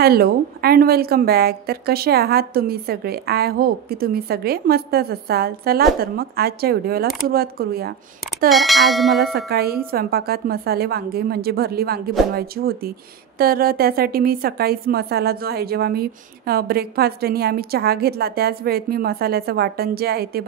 Hello and welcome back. तर कसे आहात तुम्ही सगळे? आय होप की तुम्ही सगळे मस्तच असाल. चला तर मग आजच्या व्हिडिओला सुरुवात करूया. तर आज मला सकाळी स्वयंपाकात मसाले वांगे म्हणजे भरली वांगी बनवायची होती. तर त्यासाठी मी सकाळीच मसाला जो आहे, जेव्हा मी ब्रेकफास्ट आणि आम्ही चहा घेतला त्याच वेळेत मी मसाल्याचं वाटण जे आहे ते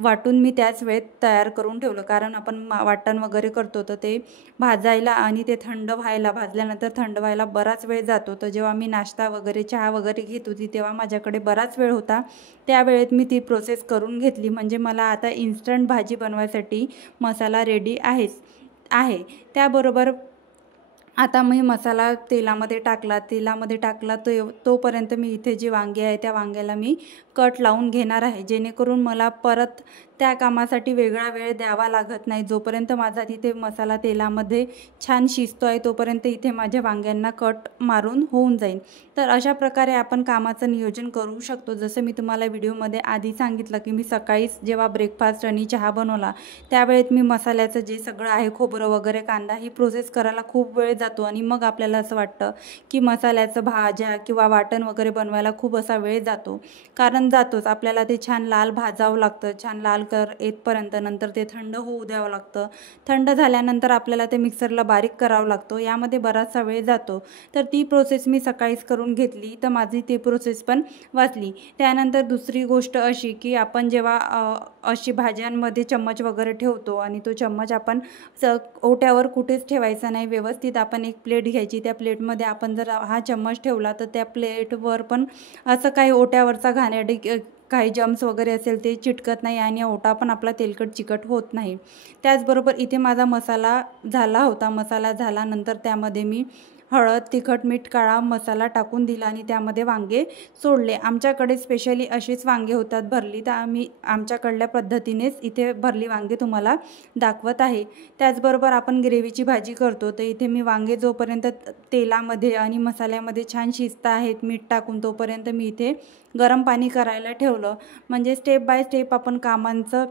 वाटून मी त्याच वेळेत तयार करून ठेवलं. कारण आपण वाटण वगैरे करतो तर ते भाजायला आणि ते थंड व्हायला, भाजल्यानंतर थंड व्हायला बराच वेळ जातो. तर जेव्हा मी नाश्ता वगैरे चहा वगैरे घेत होती तेव्हा माझ्याकडे बराच वेळ होता. त्या वेळेत मी ती प्रोसेस करून घेतली. म्हणजे मला आता इन्स्टंट भाजी बनवायसाठी मसाला रेडी आहे. त्याबरोबर आता मी मसाला तेलामध्ये टाकला तोपर्यंत मी इथे जी वांगी आहे त्या वांग्याला मी कट लावून घेणार आहे, जेणेकरून मला परत त्या कामासाठी वेगळा वेळ द्यावा लागत नाही. जोपर्यंत माझा तिथे मसाला तेलामध्ये छान शिजतो आहे तोपर्यंत इथे माझ्या वांग्यांना कट मारून होऊन जाईल. तर अशा प्रकारे आपण कामाचं नियोजन करू शकतो. जसं मी तुम्हाला व्हिडिओमध्ये आधी सांगितलं की मी सकाळीच जेव्हा ब्रेकफास्ट आणि चहा बनवला त्यावेळेत मी मसाल्याचं जे सगळं आहे, खोबरं वगैरे, कांदा, ही प्रोसेस करायला खूप वेळ जातो आणि मग आपल्याला असं वाटतं की मसाल्याचं भाज्या किंवा वाटण वगैरे बनवायला खूप असा वेळ जातो. कारण जातोच, आपल्याला ते छान लाल भाजावं लागतं, छान लाल कर येतपर्यंत. नंतर ते थंड होऊ द्यावं लागतं. थंड झाल्यानंतर आपल्याला ते मिक्सरला बारीक करावं लागतो. यामध्ये बराचसा वेळ जातो. तर ती प्रोसेस मी सकाळीच करून घेतली तर माझी ती प्रोसेस पण वाचली. त्यानंतर दुसरी गोष्ट अशी की आपण जेव्हा अशी भाज्यांमध्ये चम्मच वगैरे ठेवतो आणि तो चम्मच आपण ओट्यावर कुठेच ठेवायचा नाही. व्यवस्थित आपण एक प्लेट घ्यायची. त्या प्लेटमध्ये आपण जर हा चम्मच ठेवला तर त्या प्लेटवर पण असं काही ओट्यावरचा घाणेरडी काही जम्स वगैरे असेल ते चिटकत नाही आणि ओटा पण आपला तेलकट चिकट होत नाही. त्याचबरोबर इथे माझा मसाला झाला होता. मसाला झाल्यानंतर त्यामध्ये मी हळद, तिखट, मीठ, काळा मसाला टाकून दिला आणि त्यामध्ये वांगे सोडले. आमच्याकडे स्पेशली अशीच वांगे होतात भरली, तर आम्ही आमच्याकडल्या पद्धतीनेच इथे भरली वांगे तुम्हाला दाखवत आहे. त्याचबरोबर आपण ग्रेव्हीची भाजी करतो तर इथे मी वांगे जोपर्यंत तेलामध्ये आणि मसाल्यामध्ये छान शिजत आहेत मीठ टाकून, तोपर्यंत मी इथे गरम पाणी करायला ठेवलं. म्हणजे स्टेप बाय स्टेप आपण कामांचं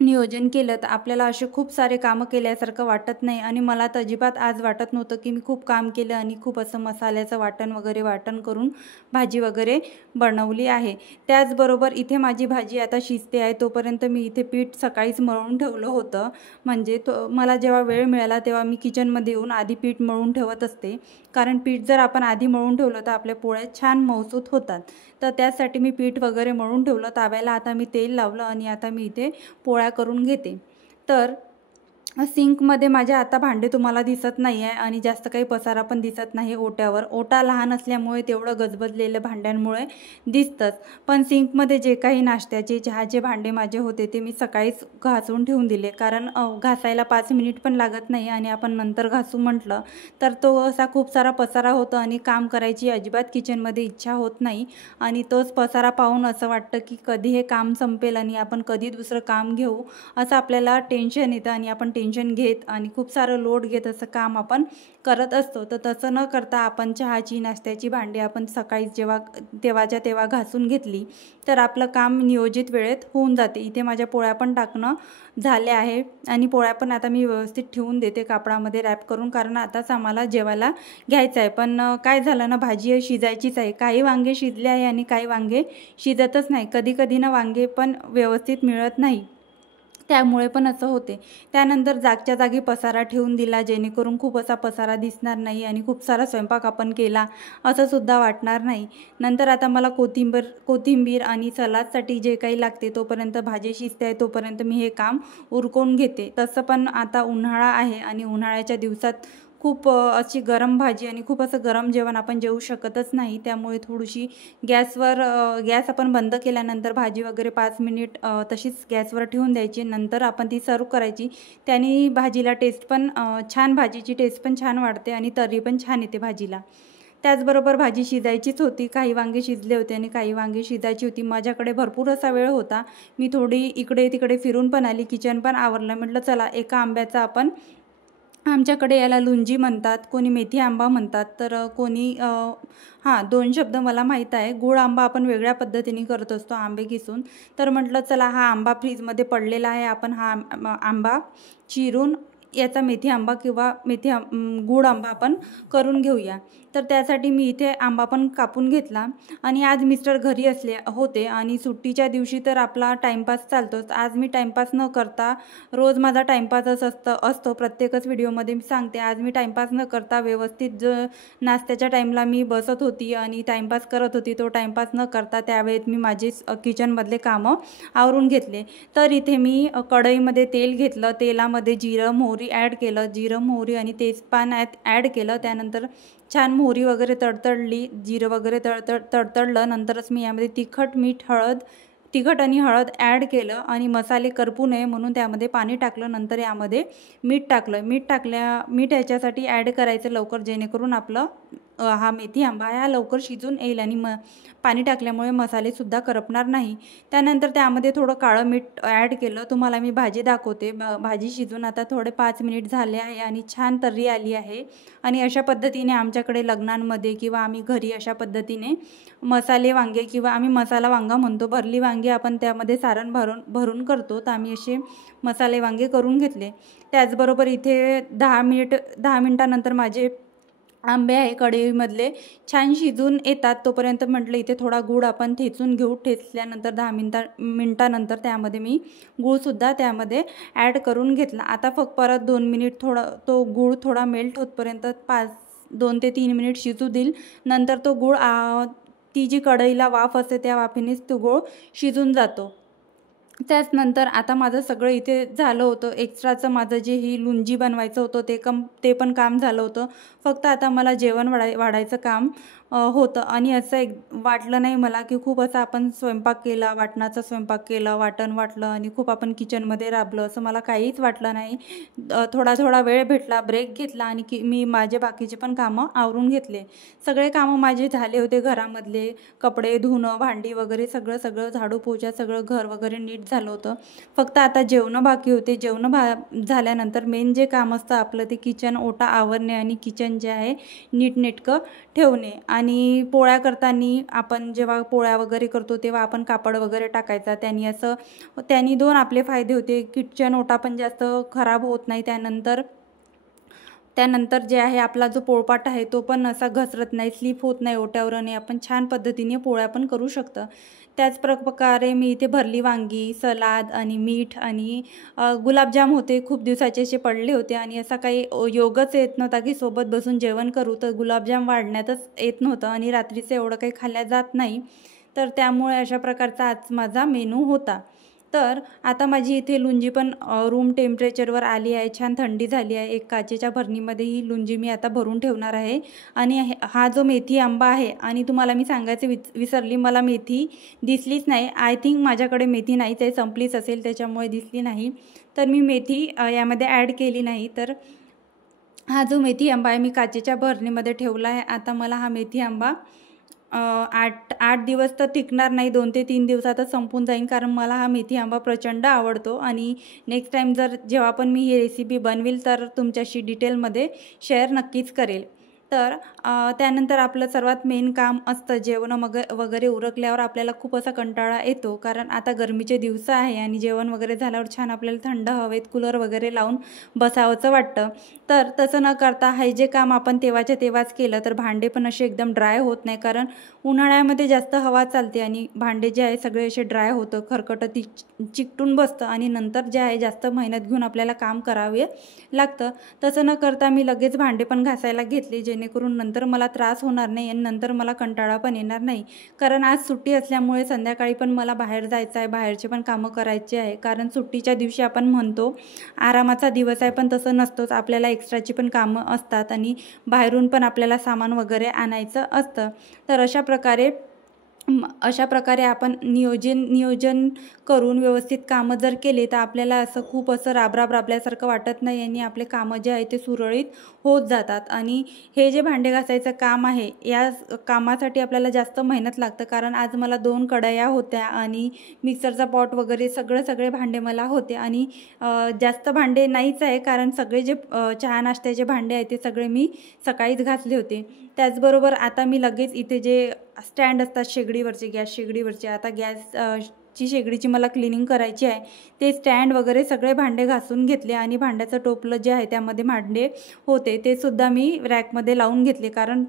नियोजन केलं तर आपल्याला असे खूप सारे कामं केल्यासारखं वाटत नाही. आणि मला तर अजिबात आज वाटत नव्हतं की मी खूप काम केलं आणि खूप असं मसाल्याचं वाटण करून भाजी वगैरे बनवली आहे. त्याचबरोबर इथे माझी भाजी आता शिजते आहे तोपर्यंत मी इथे पीठ सकाळीच मळून ठेवलं होतं. म्हणजे मला जेव्हा वेळ मिळाला तेव्हा मी किचनमध्ये येऊन आधी पीठ मळून ठेवत असते. कारण पीठ जर आपण आधी मळून ठेवलं तर आपल्या पोळ्या छान मऊसूत होतात. तर त्यासाठी मी पीठ वगैरे मळून ठेवलं. ताव्याला आता मी तेल लावलं आणि आता मी इथे पोळ्या करून घेते. तर सिंकमध्ये माझ्या आता भांडे तुम्हाला दिसत नाही आहे आणि जास्त काही पसारा पण दिसत नाही ओट्यावर. ओटा लहान असल्यामुळे तेवढं गजबजलेलं भांड्यांमुळे दिसतंच. पण सिंकमध्ये जे काही नाश्त्याचे, चहाचे भांडे माझे होते ते मी सकाळीच घासून ठेवून दिले. कारण घासायला 5 मिनिट पण लागत नाही आणि आपण नंतर घासू म्हटलं तर तो असा खूप सारा पसारा होतो आणि काम करायची अजिबात किचनमध्ये इच्छा होत नाही. आणि तोच पसारा पाहून असं वाटतं की कधी हे काम संपेल आणि आपण कधी दुसरं काम घेऊ, असं आपल्याला टेन्शन येतं आणि आपण टेन्शन घेत आणि खूप सारं लोड घेत असं काम आपण करत असतो. तर तसं न करता आपण चहाची, नाश्त्याची भांडी आपण सकाळीच तेव्हाच्या तेव्हा घासून घेतली तर आपलं काम नियोजित वेळेत होऊन जाते. इथे माझ्या पोळ्या पण टाकणं झाले आहे आणि पोळ्या पण आता मी व्यवस्थित ठेवून देते कापडामध्ये रॅप करून, कारण आताच आम्हाला जेवायला घ्यायचं आहे. पण काय झालं ना, भाजी शिजायचीच आहे. काही वांगे शिजले आहे आणि काही वांगे शिजतच नाही. कधी कधी ना वांगे पण व्यवस्थित मिळत नाही, त्यामुळे पण असं होते. त्यानंतर जागच्या जागी पसारा ठेवून दिला, जेणेकरून खूप असा पसारा दिसणार नाही आणि खूप सारा स्वयंपाक आपण केला असं सुद्धा वाटणार नाही. नंतर आता मला कोथिंबीर आणि सलादसाठी जे काही लागते तोपर्यंत, भाजी शिजते आहे तोपर्यंत मी हे काम उरकून घेते. तसं पण आता उन्हाळा आहे आणि उन्हाळ्याच्या दिवसात खूप अशी गरम भाजी आणि खूप असं गरम जेवण आपण जेवू शकतच नाही. त्यामुळे थोडीशी गॅस आपण बंद केल्यानंतर भाजी वगैरे 5 मिनिट तशीच गॅसवर ठेवून द्यायची. नंतर आपण ती सर्व करायची. त्याने भाजीला टेस्ट पण छान, भाजीची टेस्ट पण छान वाढते आणि तर्री पण छान येते भाजीला. त्याचबरोबर भाजी शिजायचीच होती. काही वांगे शिजले होते आणि काही वांगे शिजायची होती. माझ्याकडे भरपूर असा वेळ होता. मी थोडी इकडे तिकडे फिरून पण आली, किचन पण आवरलं. म्हटलं चला एका आंब्याचा आपण, आमच्याकडे याला लुंजी म्हणतात, कोणी मेथी आंबा म्हणतात, तर कोणी 2 शब्द मला माहीत आहे. गुळ आंबा आपण वेगळ्या पद्धतीने करत असतो आंबे किसून. तर म्हटलं चला हा आंबा फ्रीजमध्ये पडलेला आहे, आपण हा आंबा चिरून याचा मेथी आंबा किंवा गूळ आंबा आपण करून घेऊया। तर त्यासाठी मी इथे आंबा पण कापून घेतला आणि आज मिस्टर घरी होते आणि सुट्टीच्या दिवशी तर आपला टाईमपास चालतोच। आज मी टाईमपास न करता, रोज माझा टाईमपासच असतो प्रत्येकच व्हिडिओमध्ये मी सांगते, आज मी टाईमपास न करता व्यवस्थित नाश्त्याच्या टाईमला मी बसत होती आणि टाईमपास करत होती। तो टाईमपास न करता त्यावेळेत मी माझे किचनमधले कामं आवरून घेतले। तर इथे मी कढईमध्ये तेल घेतलं, तेलामध्ये जिरं मोहरी ॲड केलं, जिरं मोहरी आणि तेजपान ॲड केलं। त्यानंतर छान मोहरी वगैरे तडतडली, जिरं वगैरे तडतडलं, नंतरच मी यामध्ये तिखट आणि हळद ॲड केलं आणि मसाले करपू नये म्हणून त्यामध्ये पाणी टाकलं। नंतर यामध्ये मीठ टाकलं। मीठ याच्यासाठी ॲड करायचं लवकर, जेणेकरून आपलं हा मेथी आंबा हा लवकर शिजून येईल आणि पाणी टाकल्यामुळे मसालेसुद्धा करपणार नाही। त्यानंतर त्यामध्ये थोडं काळं मीठ ॲड केलं। तुम्हाला मी भाजी दाखवते। भाजी शिजून आता थोडे 5 मिनिट झाले आहे आणि छान तर्री आली आहे। आणि अशा पद्धतीने आमच्याकडे लग्नांमध्ये किंवा आम्ही घरी अशा पद्धतीने मसाले वांगे किंवा आम्ही मसाला वांगा म्हणतो, भरली वांगे आपण त्यामध्ये सारण भरून करतो, तर आम्ही असे मसाले वांगे करून घेतले। त्याचबरोबर इथे 10 मिनिटानंतर माझे आंबे आहे कढईमधले छान शिजून येतात, तोपर्यंत म्हटलं इथे थोडा गूळ आपण ठेचून घेऊ। ठेचल्यानंतर 10 मिनिटानंतर त्यामध्ये मी गूळसुद्धा त्यामध्ये ॲड करून घेतला। आता फक्त परत 2 मिनिट तो गूळ थोडा मेल्ट होतपर्यंत 2 ते 3 मिनिट शिजू देईल। नंतर तो गूळ ती जी कढईला वाफ असते त्या वाफेनेच तो गूळ शिजून जातो। त्याचनंतर आता माझं सगळं इथे झालं होतं। एक्स्ट्राचं माझं जे ही लुंजी बनवायचं होतं ते पण काम झालं होतं। फक्त आता मला जेवण वाढायचं काम होतं आणि असं वाटलं नाही मला की खूप असं आपण स्वयंपाक केला, वाटणाचा स्वयंपाक केला, वाटण वाटलं आणि खूप आपण किचनमध्ये राबलं, असं मला काहीच वाटलं नाही। थोडा वेळ भेटला, ब्रेक घेतला आणि मी माझे बाकीचे पण कामं आवरून घेतले। सगळे कामं माझे झाले होते घरामधले, कपडे धुणं, भांडी वगैरे सगळं झाडू पोछा सगळं घर वगैरे नीट झालं होतं। फक्त आता जेवणं बाकी होते। झाल्यानंतर मेन जे काम असतं आपलं ते किचन ओटा आवरणे आणि किचन जे आहे नीटनेटकं ठेवणे। आणि पोळ्या करताना आपण जेव्हा पोळ्या वगैरे करतो तेव्हा आपण कापड वगैरे टाकायचा, त्यांनी 2 आपले फायदे होते। किचन ओटा पण जास्त खराब होत नाही। त्यानंतर जे आहे आपला जो पोळपाट आहे तो पण असा घसरत नाही, स्लिप होत नाही ओट्यावर आणि आपण छान पद्धतीने पोळ्या पण करू शकतो। त्याच प्रकारे मी इथे भरली वांगी, सलाद आणि मीठ आणि गुलाबजाम होते, खूप दिवसाचे असे पडले होते आणि असा काही योगच येत नव्हता की सोबत बसून जेवण करू, तर गुलाबजाम वाढण्यातच येत नव्हतं आणि रात्रीचं एवढं काही खाल्ल्या जात नाही, तर त्यामुळे अशा प्रकारचा आज माझा मेनू होता। तर आता माझी इथे लुंजी पण रूम टेम्परेचरवर आली आहे, छान थंडी झाली आहे। एक काचेच्या भरणीमध्ये ही लुंजी मी आता भरून ठेवणार आहे। आणि हा जो मेथी आंबा आहे, आणि तुम्हाला मी सांगायचं विसरली, मला मेथी दिसलीच नाही। आय थिंक माझ्याकडे मेथी नाही, ते संपलीच असेल त्याच्यामुळे दिसली नाही, तर मी मेथी यामध्ये ॲड केली नाही। तर हा जो मेथी आंबा आहे मी काचेच्या भरणीमध्ये ठेवला आहे। आता मला हा मेथी आंबा 8 दिवस तर टिकणार नाही, 2 ते 3 दिवसातच संपून जाईल, कारण मला हा मेथी आंबा प्रचंड आवडतो। आणि नेक्स्ट टाईम जेव्हा पण मी ही रेसिपी बनवेल तर तुमच्याशी डिटेलमध्ये शेअर नक्कीच करेल। तर त्यानंतर आपलं सर्वात मेन काम असतं जेवण वगैरे उरकल्यावर आपल्याला खूप असा कंटाळा येतो, कारण आता गरमीचे दिवस आहे आणि जेवण वगैरे झाल्यावर छान आपल्याला थंड हवेत कूलर वगैरे लावून बसावंसं वाटतं। तर तसं न करता हे जे काम आपण तेव्हाच्या तेव्हाच केलं तर भांडे पण असे एकदम ड्राय होत नाही, कारण उन्हाळ्यामध्ये जास्त हवा चालते आणि भांडे जे आहे सगळे असे ड्राय होतं, खरकटं चिकटून बसतं आणि नंतर जे आहे जास्त मेहनत घेऊन आपल्याला काम करावे लागतं। तसं न करता मी लगेच भांडे पण घासायला घेतले, जेणेकरून नंतर मला त्रास होणार नाही आणि नंतर मला कंटाळा पण येणार नाही, कारण आज सुट्टी असल्यामुळे संध्याकाळी पण मला बाहेर जायचं आहे, बाहेरचे पण कामं करायचे आहे। कारण सुट्टीच्या दिवशी आपण म्हणतो आरामाचा दिवस आहे, पण तसं नसतोच, आपल्याला एक्स्ट्राची पण कामं असतात आणि बाहेरून पण आपल्याला सामान वगैरे आणायचं असतं। तर अशा प्रकारे आपण नियोजन करून व्यवस्थित कामं जर केले तर आपल्याला असं खूप असं राबल्यासारखं वाटत नाही आणि आपले कामं जे आहे ते सुरळीत होत जातात। आणि हे जे भांडे घासायचं काम आहे या कामासाठी आपल्याला जास्त मेहनत लागतं, कारण आज मला 2 कढया होत्या आणि मिक्सरचा पॉट वगैरे सगळे भांडे मला होते आणि जास्त भांडे नाहीच आहे, कारण सगळे जे चहा नाश्त्याचे भांडे आहेत ते सगळे मी सकाळीच घासले होते। त्याचबरोबर आता मी लगेच इथे जे स्टँड असतात गॅस शेगडीवरचे, आता गॅसची शेगडीची मला क्लिनिंग करायची आहे ते स्टँड वगैरे सगळे भांडे घासून घेतले आणि भांड्याचं टोपलं जे आहे त्यामध्ये भांडे होते ते सुद्धा मी रॅकमध्ये लावून घेतले, कारण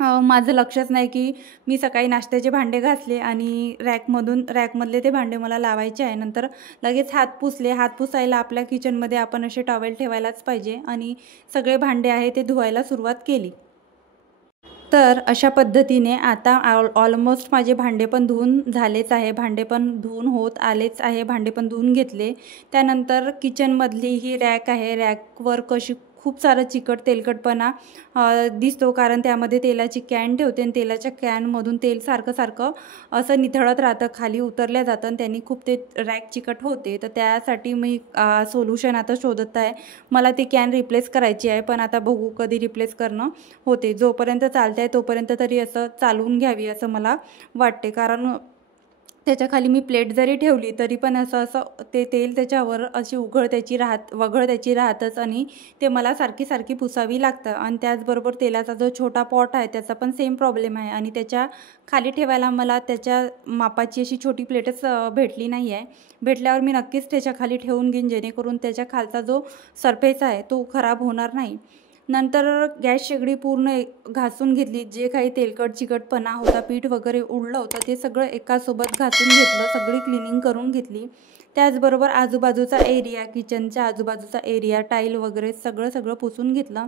माझं लक्षच नाही की मी सकाळी नाश्त्याचे भांडे घासले आणि रॅकमधले ते भांडे मला लावायचे आहे. नंतर लगेच हात पुसले. हात पुसायला आपल्या किचनमध्ये आपण असे टॉवेल ठेवायलाच पाहिजे आणि सगळे भांडे आहे ते धुवायला सुरुवात केली. तर अशा पद्धतीने आता ऑलमोस्ट माझे भांडे पण धुवून झालेच आहे. भांडे पण धुवून होत आलेच आहे. भांडे पण धुवून घेतले. त्यानंतर किचनमधली ही रॅक आहे. रॅकवर कशी खूप सारं चिकट तेलकटपणा दिसतो, कारण त्यामध्ये तेलाची कॅन ठेवते आणि तेलाच्या कॅनमधून तेल सारखं असं निथळत राहतं, खाली उतरल्या जातं आणि त्यांनी खूप ते रॅक चिकट होते. तर त्यासाठी मी सोल्युशन आता शोधत आहे. मला ती कॅन रिप्लेस करायची आहे, पण आता बघू कधी रिप्लेस करणं होते. जोपर्यंत चालतं आहे तोपर्यंत तरी असं चालवून घ्यावी असं मला वाटते, कारण त्याच्याखाली मी प्लेट जरी ठेवली तरी पण असं ते तेल त्याच्यावर अशी वगळ त्याची राहतच आणि ते मला सारखी पुसावी लागतं. आणि त्याचबरोबर तेलाचा जो छोटा पॉट आहे त्याचा पण सेम प्रॉब्लेम आहे आणि त्याच्या खाली ठेवायला मला त्याच्या मापाची अशी छोटी प्लेटच भेटली नाही आहे. भेटल्यावर मी नक्कीच त्याच्या खाली ठेवून घेईन, जेणेकरून त्याच्या खालचा जो सरफेस आहे तो खराब होणार नाही. नंतर गॅस शेगडी पूर्ण घासून घेतली. जे काही तेलकट चिकटपणा होता, पीठ वगैरे उडलं होतं ते सगळं एकासोबत घासून घेतलं. सगळी क्लिनिंग करून घेतली. त्याचबरोबर आजूबाजूचा एरिया, किचनच्या आजूबाजूचा एरिया, टाईल वगैरे सगळं पुसून घेतलं.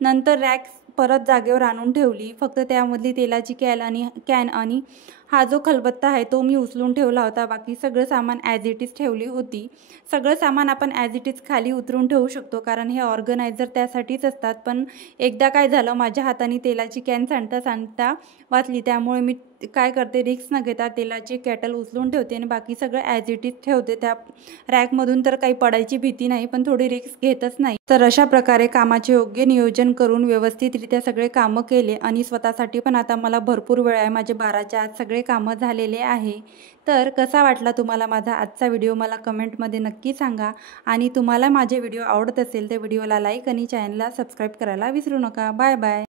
नंतर रॅक परत जागेवर आणून ठेवली. फक्त त्यामधली तेलाची कॅन आणि हा जो खलबत्ता आहे तो मी उचलून ठेवला होता. बाकी सगळं सामान ॲज इट इज ठेवली होती. सगळं सामान आपण ॲज इट इज खाली उतरून ठेवू शकतो, कारण हे ऑर्गनायझर त्यासाठीच असतात. पण एकदा काय झालं, माझ्या हाताने तेलाची कॅन सांडता वाचली. त्यामुळे मी काय करते, रिस्क न घेता तेलाची कॅटल उचलून ठेवते आणि बाकी सगळं ॲज इट इज ठेवते. त्या रॅकमधून तर काही पडायची भीती नाही, पण थोडी रिस्क घेतच नाही. तर अशा प्रकारे कामाचे योग्य नियोजन करून व्यवस्थितरित्या सगळे कामं केले आणि स्वतःसाठी पण आता मला भरपूर वेळ आहे. माझे 12च्या आत सगळे कामं झालेले आहे. तर कसा वाटला तुम्हाला माझा आजचा व्हिडिओ मला कमेंटमध्ये नक्की सांगा. आणि तुम्हाला माझे व्हिडिओ आवडत असेल तर व्हिडिओला लाईक आणि चॅनलला सबस्क्राईब करायला विसरू नका. Bye bye.